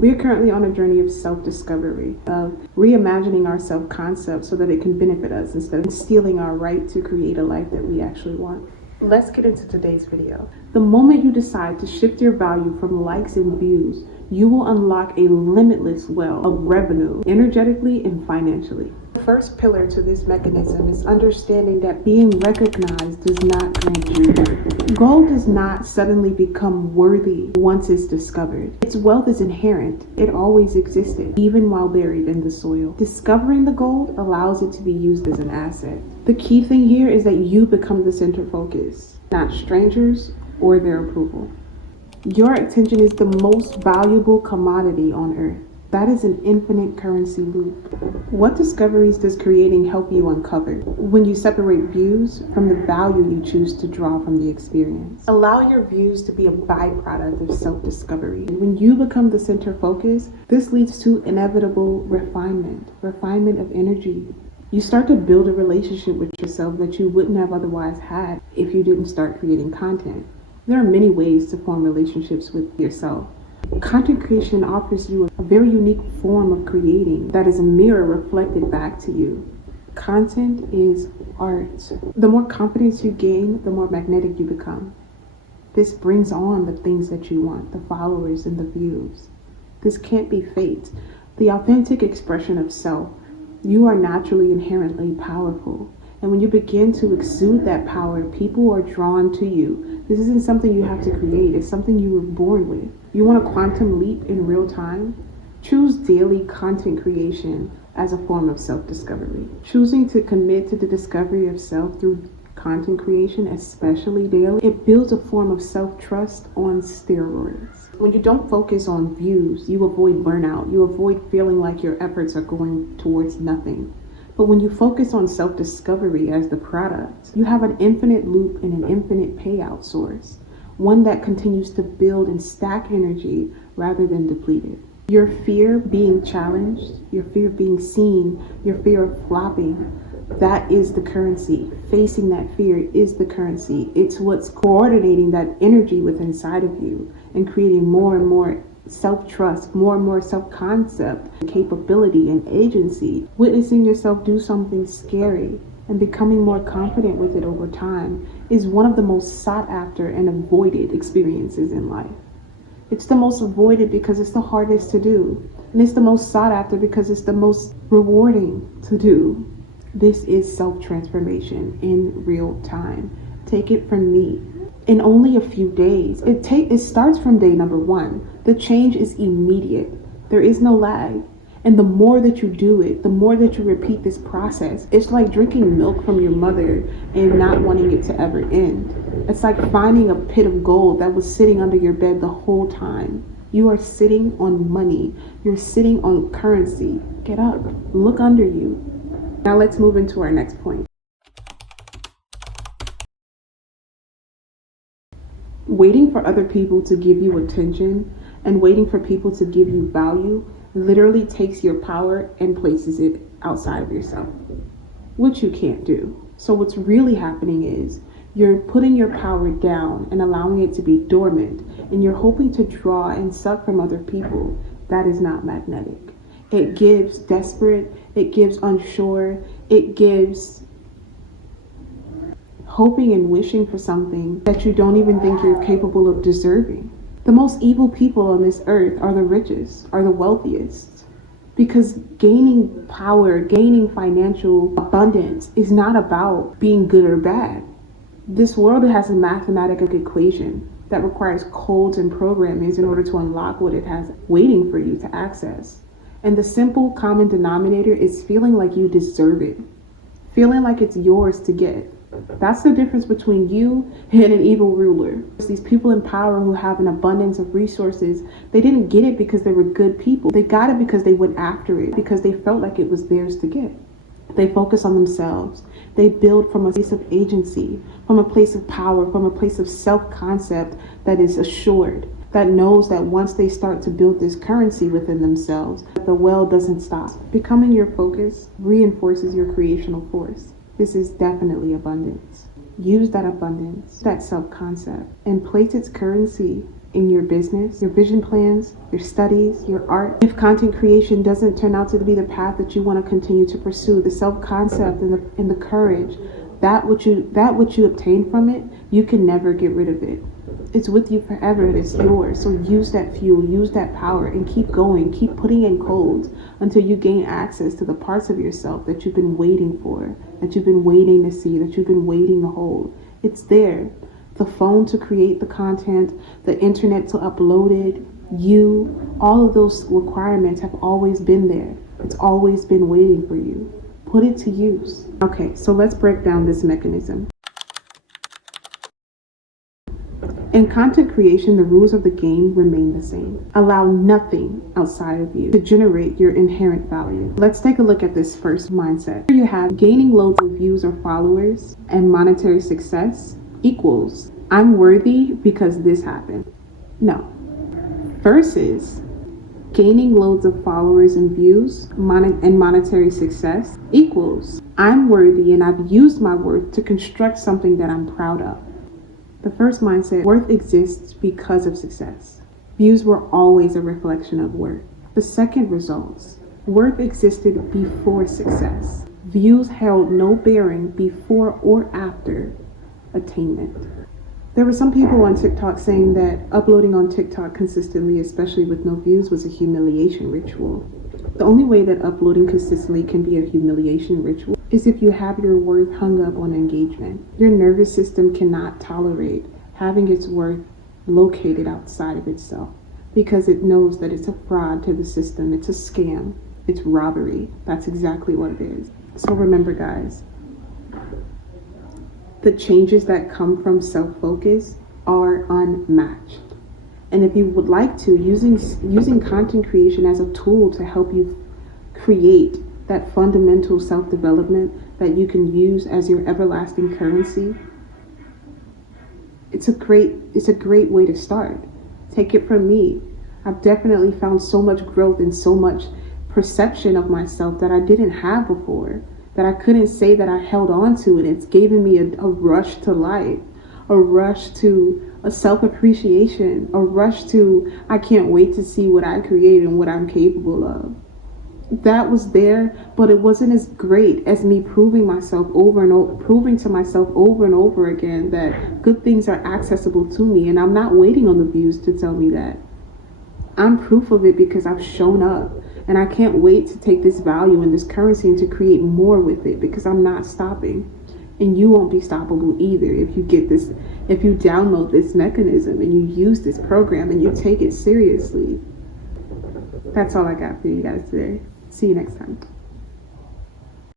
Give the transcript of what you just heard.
We are currently on a journey of self-discovery, of reimagining our self-concept so that it can benefit us instead of stealing our right to create a life that we actually want. Let's get into today's video. The moment you decide to shift your value from likes and views, you will unlock a limitless well of revenue, energetically and financially. The first pillar to this mechanism is understanding that being recognized does not grant you worth. Gold does not suddenly become worthy once it's discovered. Its wealth is inherent. It always existed, even while buried in the soil. Discovering the gold allows it to be used as an asset. The key thing here is that you become the center focus, not strangers or their approval. Your attention is the most valuable commodity on earth. That is an infinite currency loop. What discoveries does creating help you uncover? When you separate views from the value you choose to draw from the experience. Allow your views to be a byproduct of self-discovery. When you become the center focus, this leads to inevitable refinement of energy. You start to build a relationship with yourself that you wouldn't have otherwise had if you didn't start creating content. There are many ways to form relationships with yourself. Content creation offers you a very unique form of creating that is a mirror reflected back to you. Content is art. The more confidence you gain, the more magnetic you become. This brings on the things that you want, the followers and the views. This can't be fate. The authentic expression of self. You are naturally inherently powerful. And when you begin to exude that power, people are drawn to you. This isn't something you have to create. It's something you were born with. You want a quantum leap in real time? Choose daily content creation as a form of self-discovery. Choosing to commit to the discovery of self through content creation, especially daily, it builds a form of self-trust on steroids. When you don't focus on views, you avoid burnout. You avoid feeling like your efforts are going towards nothing. But when you focus on self-discovery as the product, you have an infinite loop and an infinite payout source, one that continues to build and stack energy rather than deplete it. Your fear being challenged, your fear of being seen, your fear of flopping, that is the currency. Facing that fear is the currency. It's what's coordinating that energy within inside of you and creating more and more self-trust, more and more self-concept, capability, and agency. Witnessing yourself do something scary and becoming more confident with it over time is one of the most sought after and avoided experiences in life. It's the most avoided because it's the hardest to do, and it's the most sought after because it's the most rewarding to do. This is self-transformation in real time. Take it from me. In only a few days. It starts from day number 1. The change is immediate. There is no lag. And the more that you do it, the more that you repeat this process, it's like drinking milk from your mother and not wanting it to ever end. It's like finding a pit of gold that was sitting under your bed the whole time. You are sitting on money. You're sitting on currency. Get up. Look under you. Now let's move into our next point. Waiting for other people to give you attention and waiting for people to give you value literally takes your power and places it outside of yourself, which you can't do. So what's really happening is you're putting your power down and allowing it to be dormant, and you're hoping to draw and suck from other people. That is not magnetic. It gives desperate, it gives unsure, it gives hoping and wishing for something that you don't even think you're capable of deserving. The most evil people on this earth are the richest, are the wealthiest. Because gaining power, gaining financial abundance is not about being good or bad. This world has a mathematical equation that requires codes and programmings in order to unlock what it has waiting for you to access. And the simple common denominator is feeling like you deserve it. Feeling like it's yours to get. That's the difference between you and an evil ruler. These people in power who have an abundance of resources, they didn't get it because they were good people. They got it because they went after it, because they felt like it was theirs to get. They focus on themselves. They build from a place of agency, from a place of power, from a place of self-concept that is assured, that knows that once they start to build this currency within themselves, the well doesn't stop. Becoming your focus reinforces your creational force. This is definitely abundance. Use that abundance, that self-concept, and place its currency in your business, your vision plans, your studies, your art. If content creation doesn't turn out to be the path that you want to continue to pursue, the self-concept and the courage, that which you obtain from it, you can never get rid of it. It's with you forever. It's yours. So use that fuel, use that power, and keep going. Keep putting in codes until you gain access to the parts of yourself that you've been waiting for, that you've been waiting to see, that you've been waiting to hold. It's there. The phone to create the content, the internet to upload it, you, all of those requirements have always been there. It's always been waiting for you. Put it to use. Okay, so let's break down this mechanism. In content creation, the rules of the game remain the same. Allow nothing outside of you to generate your inherent value. Let's take a look at this first mindset. Here you have gaining loads of views or followers and monetary success equals I'm worthy because this happened. No. Versus gaining loads of followers and views and monetary success equals I'm worthy and I've used my worth to construct something that I'm proud of. The first mindset, worth exists because of success. Views were always a reflection of worth. The second results, worth existed before success. Views held no bearing before or after attainment. There were some people on TikTok saying that uploading on TikTok consistently, especially with no views, was a humiliation ritual. The only way that uploading consistently can be a humiliation ritual is if you have your worth hung up on engagement. Your nervous system cannot tolerate having its worth located outside of itself because it knows that it's a fraud to the system, it's a scam, it's robbery. That's exactly what it is. So remember, guys, the changes that come from self-focus are unmatched. And if you would like to, using content creation as a tool to help you create that fundamental self-development that you can use as your everlasting currency, it's a great way to start. Take it from me. I've definitely found so much growth and so much perception of myself that I didn't have before, that I couldn't say that I held on to, and it's given me a rush to life, a rush to a self-appreciation, a rush to I can't wait to see what I create and what I'm capable of. That was there, but it wasn't as great as me proving to myself over and over again that good things are accessible to me, and I'm not waiting on the views to tell me that. I'm proof of it because I've shown up, and I can't wait to take this value and this currency and to create more with it because I'm not stopping. And you won't be stoppable either if you download this mechanism and you use this program and you take it seriously. That's all I got for you guys today. See you next time.